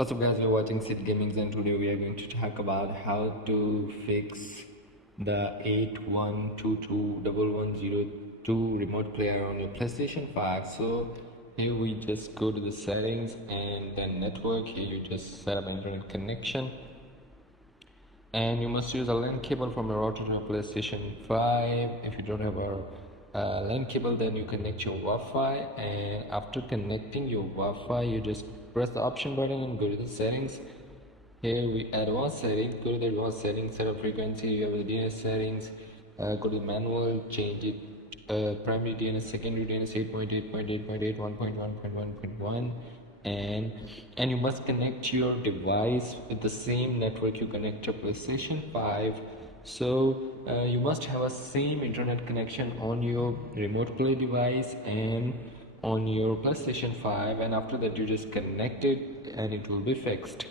What's up guys, you're watching Sid Gaming and today we are going to talk about how to fix the 81221102 remote player on your PlayStation 5. So here we just go to the settings and then network. Here you just set up an internet connection and you must use a LAN cable from your router to your PlayStation 5. If you don't have a LAN cable, then you connect your Wi-Fi, and after connecting your Wi-Fi you just press the option button and go to the settings. Here we advanced settings, go to the advanced settings, set up frequency, you have the DNS settings, go to the manual, change it, primary DNS, secondary DNS 8.8.8.8, 1.1.1.1, and you must connect your device with the same network you connect your PlayStation 5. So you must have a same internet connection on your remote play device and on your PlayStation 5, and after that you just connect it and it will be fixed.